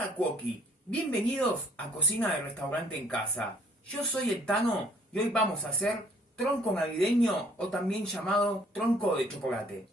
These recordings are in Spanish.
Hola Cuoqui, bienvenidos a Cocina de Restaurante en Casa. Yo soy el Tano y hoy vamos a hacer tronco navideño o también llamado tronco de chocolate.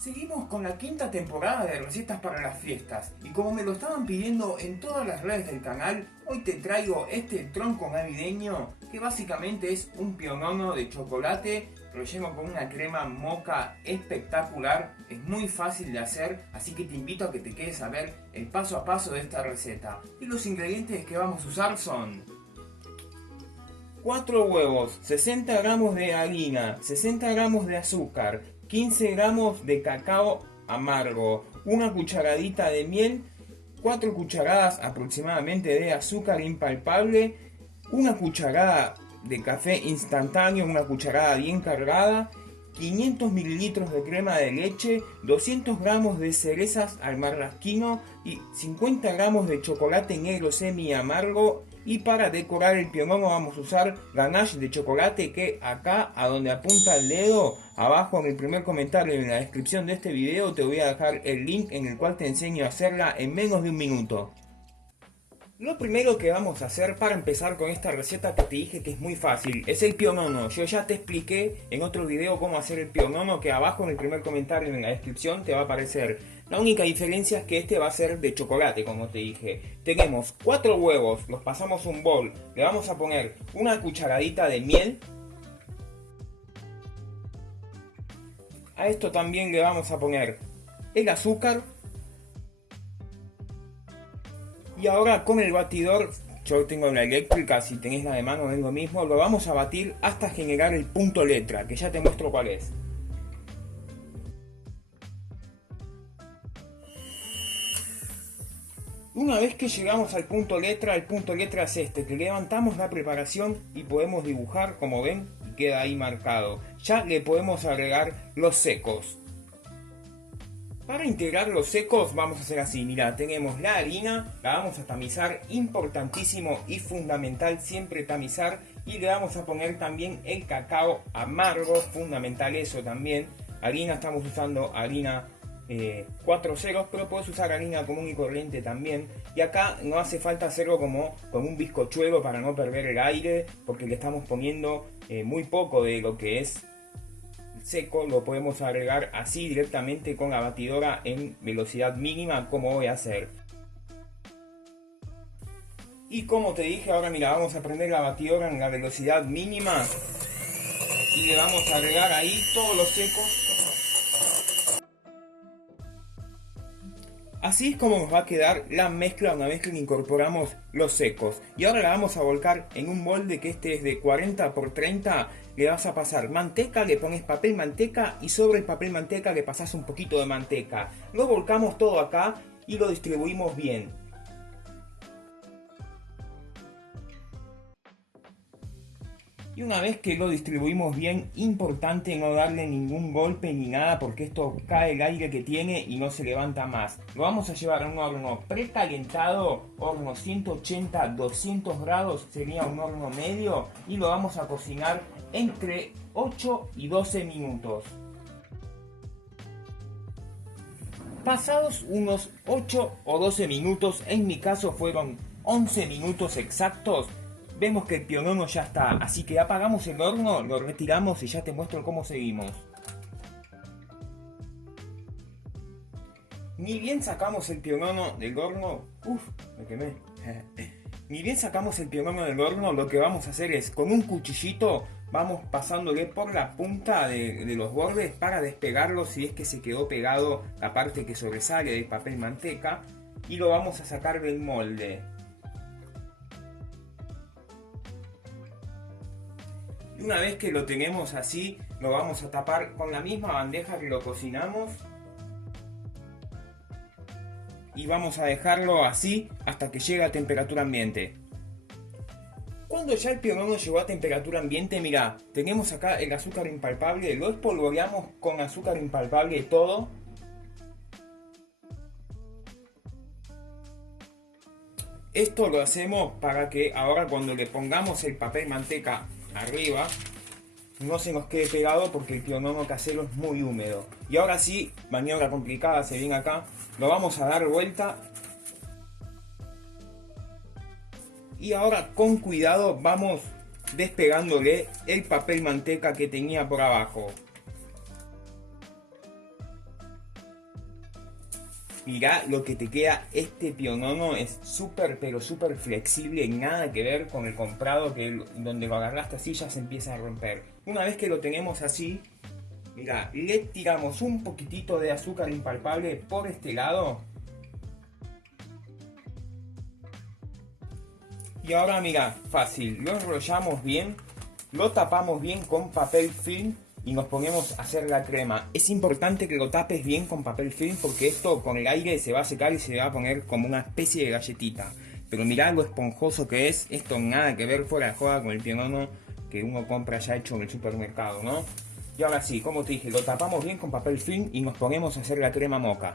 Seguimos con la quinta temporada de recetas para las fiestas y como me lo estaban pidiendo en todas las redes del canal, hoy te traigo este tronco navideño que básicamente es un pionono de chocolate relleno con una crema moca espectacular. Es muy fácil de hacer, así que te invito a que te quedes a ver el paso a paso de esta receta. Y los ingredientes que vamos a usar son 4 huevos, 60 gramos de harina, 60 gramos de azúcar, 15 gramos de cacao amargo, una cucharadita de miel, 4 cucharadas aproximadamente de azúcar impalpable, una cucharada de café instantáneo, una cucharada bien cargada, 500 mililitros de crema de leche, 200 gramos de cerezas al marrasquino y 50 gramos de chocolate negro semi amargo. Y para decorar el pionono vamos a usar ganache de chocolate, que acá a donde apunta el dedo, abajo en el primer comentario y en la descripción de este video te voy a dejar el link en el cual te enseño a hacerla en menos de un minuto. Lo primero que vamos a hacer para empezar con esta receta que te dije que es muy fácil es el pionono. Yo ya te expliqué en otro video cómo hacer el pionono, que abajo en el primer comentario y en la descripción te va a aparecer. La única diferencia es que este va a ser de chocolate, como te dije. Tenemos 4 huevos, los pasamos a un bol, le vamos a poner una cucharadita de miel. A esto también le vamos a poner el azúcar. Y ahora con el batidor, yo tengo la eléctrica, si tenés la de mano es lo mismo, lo vamos a batir hasta generar el punto letra, que ya te muestro cuál es. Una vez que llegamos al punto letra, el punto letra es este, que levantamos la preparación y podemos dibujar, como ven, y queda ahí marcado. Ya le podemos agregar los secos. Para integrar los secos vamos a hacer así, mira, tenemos la harina, la vamos a tamizar, importantísimo y fundamental siempre tamizar, y le vamos a poner también el cacao amargo, fundamental eso también. Harina, estamos usando harina 4 ceros, pero puedes usar harina común y corriente también. Y acá no hace falta hacerlo como con un bizcochuelo para no perder el aire, porque le estamos poniendo muy poco de lo que es seco, lo podemos agregar así directamente con la batidora en velocidad mínima, como voy a hacer. Y como te dije, ahora mira, vamos a prender la batidora en la velocidad mínima y le vamos a agregar ahí todos los secos. Así es como nos va a quedar la mezcla una vez que le incorporamos los secos. Y ahora la vamos a volcar en un molde que este es de 40 por 30. Le vas a pasar manteca, le pones papel manteca y sobre el papel manteca le pasas un poquito de manteca. Lo volcamos todo acá y lo distribuimos bien. Y una vez que lo distribuimos bien, importante no darle ningún golpe ni nada, porque esto cae el aire que tiene y no se levanta más. Lo vamos a llevar a un horno precalentado, horno 180-200 grados, sería un horno medio, y lo vamos a cocinar entre 8 y 12 minutos. Pasados unos 8 o 12 minutos, en mi caso fueron 11 minutos exactos, vemos que el pionono ya está, así que apagamos el horno, lo retiramos y ya te muestro cómo seguimos. Ni bien sacamos el pionono del horno, me quemé. Ni bien sacamos el pionono del horno, lo que vamos a hacer es, con un cuchillito, vamos pasándole por la punta de los bordes para despegarlo si es que se quedó pegado la parte que sobresale del papel manteca, y lo vamos a sacar del molde. Y una vez que lo tenemos así, lo vamos a tapar con la misma bandeja que lo cocinamos. Y vamos a dejarlo así hasta que llegue a temperatura ambiente. Cuando ya el pionono llegó a temperatura ambiente, mira, tenemos acá el azúcar impalpable, lo espolvoreamos con azúcar impalpable todo. Esto lo hacemos para que ahora cuando le pongamos el papel manteca arriba, no se nos quede pegado porque el pionono casero es muy húmedo. Y ahora sí, maniobra complicada, se viene acá, lo vamos a dar vuelta. Y ahora con cuidado vamos despegándole el papel manteca que tenía por abajo. Mirá lo que te queda, este pionono es súper pero súper flexible, nada que ver con el comprado que donde lo agarraste así ya se empieza a romper. Una vez que lo tenemos así, mirá, le tiramos un poquitito de azúcar impalpable por este lado. Y ahora mira, fácil, lo enrollamos bien, lo tapamos bien con papel film y nos ponemos a hacer la crema. Es importante que lo tapes bien con papel film porque esto con el aire se va a secar y se va a poner como una especie de galletita. Pero mirá lo esponjoso que es, esto nada que ver fuera de joda con el pionono que uno compra ya hecho en el supermercado, ¿no? Y ahora sí, como te dije, lo tapamos bien con papel film y nos ponemos a hacer la crema moka.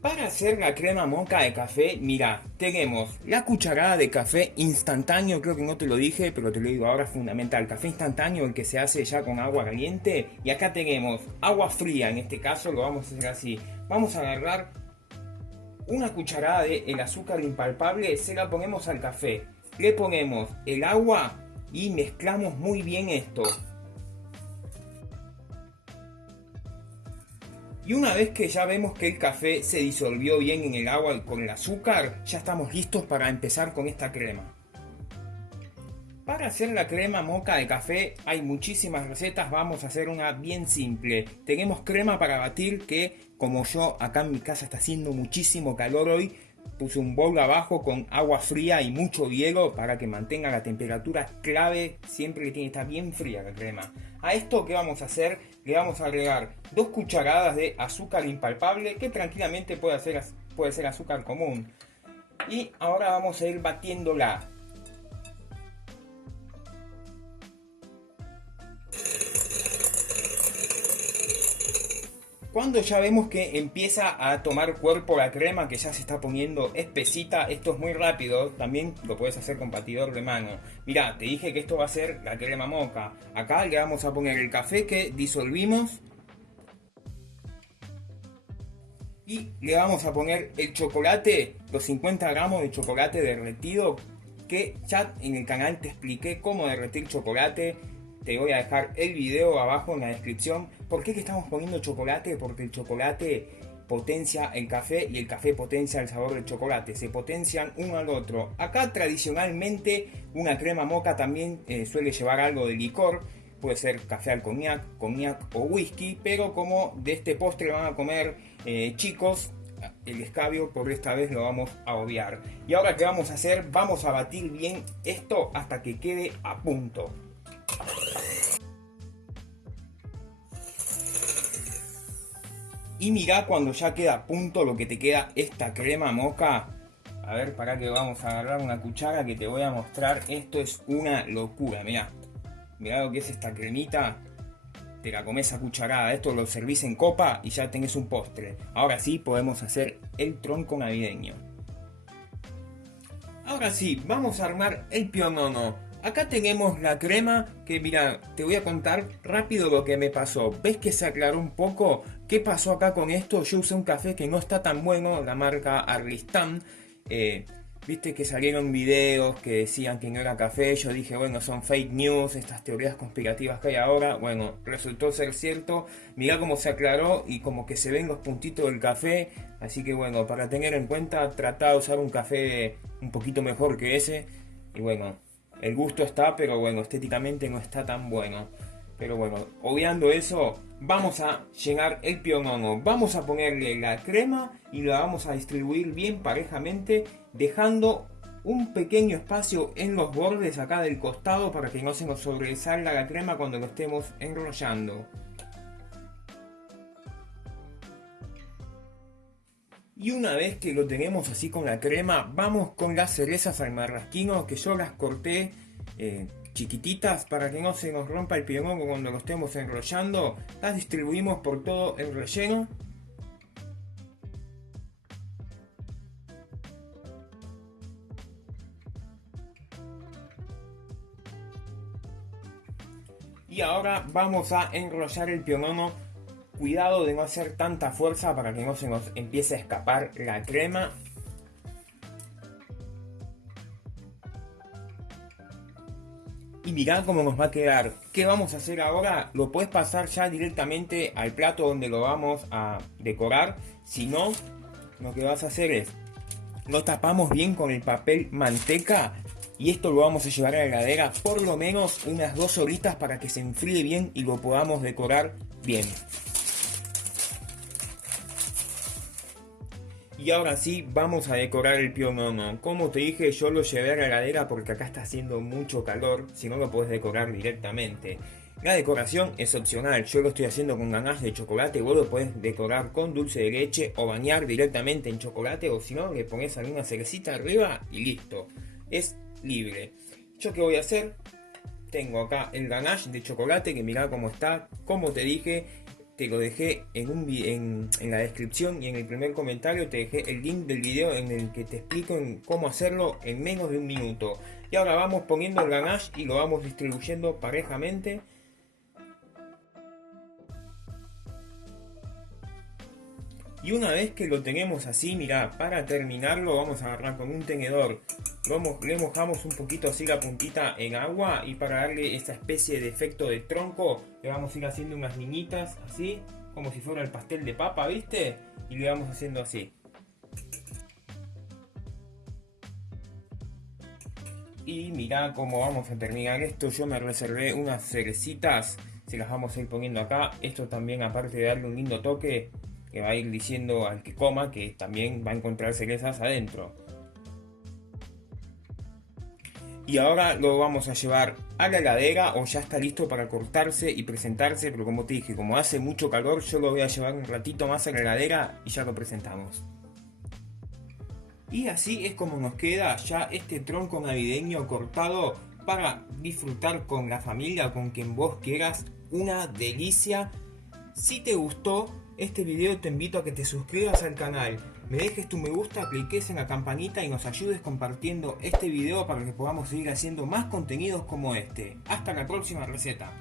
Para hacer la crema moka de café, mira, tenemos la cucharada de café instantáneo, creo que no te lo dije, pero te lo digo ahora, es fundamental. Café instantáneo, el que se hace ya con agua caliente. Y acá tenemos agua fría, en este caso lo vamos a hacer así. Vamos a agarrar una cucharada de el azúcar impalpable, se la ponemos al café. Le ponemos el agua y mezclamos muy bien esto. Y una vez que ya vemos que el café se disolvió bien en el agua con el azúcar, ya estamos listos para empezar con esta crema. Para hacer la crema moka de café hay muchísimas recetas, vamos a hacer una bien simple. Tenemos crema para batir que, como yo acá en mi casa está haciendo muchísimo calor hoy, puse un bol abajo con agua fría y mucho hielo para que mantenga la temperatura clave siempre que tiene que estar bien fría la crema. A esto, ¿qué vamos a hacer? Le vamos a agregar 2 cucharadas de azúcar impalpable, que tranquilamente puede ser azúcar común. Y ahora vamos a ir batiéndola. Cuando ya vemos que empieza a tomar cuerpo la crema, que ya se está poniendo espesita, esto es muy rápido, también lo puedes hacer con batidor de mano. Mirá, te dije que esto va a ser la crema moka. Acá le vamos a poner el café que disolvimos. Y le vamos a poner el chocolate, los 50 gramos de chocolate derretido, que ya en el canal te expliqué cómo derretir chocolate. Te voy a dejar el video abajo en la descripción. ¿Por qué que estamos poniendo chocolate? Porque el chocolate potencia el café y el café potencia el sabor del chocolate. Se potencian uno al otro. Acá tradicionalmente una crema moka también suele llevar algo de licor. Puede ser café al coñac o whisky. Pero como de este postre van a comer chicos, el escabio por esta vez lo vamos a obviar. Y ahora ¿qué vamos a hacer? Vamos a batir bien esto hasta que quede a punto. Y mirá cuando ya queda a punto lo que te queda esta crema moka. A ver, para que vamos a agarrar una cuchara que te voy a mostrar. Esto es una locura, mirá. Mirá lo que es esta cremita. Te la comes a cucharada. Esto lo servís en copa y ya tenés un postre. Ahora sí podemos hacer el tronco navideño. Ahora sí, vamos a armar el pionono. Acá tenemos la crema que mira, te voy a contar rápido lo que me pasó. ¿Ves que se aclaró un poco? ¿Qué pasó acá con esto? Yo usé un café que no está tan bueno, la marca Arlistan. Viste que salieron videos que decían que no era café. Yo dije, bueno, son fake news, estas teorías conspirativas que hay ahora. Bueno, resultó ser cierto. Mirá cómo se aclaró y como que se ven los puntitos del café. Así que bueno, para tener en cuenta, tratá de usar un café un poquito mejor que ese. Y bueno, el gusto está, pero bueno, estéticamente no está tan bueno. Pero bueno, obviando eso, vamos a llenar el pionono. Vamos a ponerle la crema y la vamos a distribuir bien parejamente, dejando un pequeño espacio en los bordes acá del costado para que no se nos sobresalga la crema cuando lo estemos enrollando. Y una vez que lo tenemos así con la crema, vamos con las cerezas al marrasquino, que yo las corté chiquititas para que no se nos rompa el pionono cuando lo estemos enrollando. Las distribuimos por todo el relleno. Y ahora vamos a enrollar el pionono. Cuidado de no hacer tanta fuerza para que no se nos empiece a escapar la crema. Y mirá cómo nos va a quedar. ¿Qué vamos a hacer ahora? Lo puedes pasar ya directamente al plato donde lo vamos a decorar. Si no, lo que vas a hacer es, lo tapamos bien con el papel manteca. Y esto lo vamos a llevar a la heladera por lo menos unas 2 horitas para que se enfríe bien y lo podamos decorar bien. Y ahora sí, vamos a decorar el pionono. Como te dije, yo lo llevé a la heladera porque acá está haciendo mucho calor, si no lo puedes decorar directamente. La decoración es opcional, yo lo estoy haciendo con ganache de chocolate, vos lo podés decorar con dulce de leche o bañar directamente en chocolate, o si no, le pones alguna cerecita arriba y listo. Es libre. ¿Yo qué voy a hacer? Tengo acá el ganache de chocolate, que mirá cómo está, como te dije. Te lo dejé en la descripción y en el primer comentario te dejé el link del video en el que te explico cómo hacerlo en menos de un minuto. Y ahora vamos poniendo el ganache y lo vamos distribuyendo parejamente. Y una vez que lo tenemos así, mirá, para terminarlo vamos a agarrar con un tenedor. Le mojamos un poquito así la puntita en agua y para darle esa especie de efecto de tronco le vamos a ir haciendo unas niñitas así, como si fuera el pastel de papa, ¿viste? Y le vamos haciendo así. Y mirá cómo vamos a terminar esto. Yo me reservé unas cerecitas, se las vamos a ir poniendo acá. Esto también, aparte de darle un lindo toque, que va a ir diciendo al que coma que también va a encontrar cerezas adentro. Y ahora lo vamos a llevar a la heladera o ya está listo para cortarse y presentarse, pero como te dije, como hace mucho calor, yo lo voy a llevar un ratito más a la heladera y ya lo presentamos. Y así es como nos queda ya este tronco navideño cortado para disfrutar con la familia, con quien vos quieras. Una delicia. Si te gustó este video, te invito a que te suscribas al canal, me dejes tu me gusta, cliques en la campanita y nos ayudes compartiendo este video para que podamos seguir haciendo más contenidos como este. Hasta la próxima receta.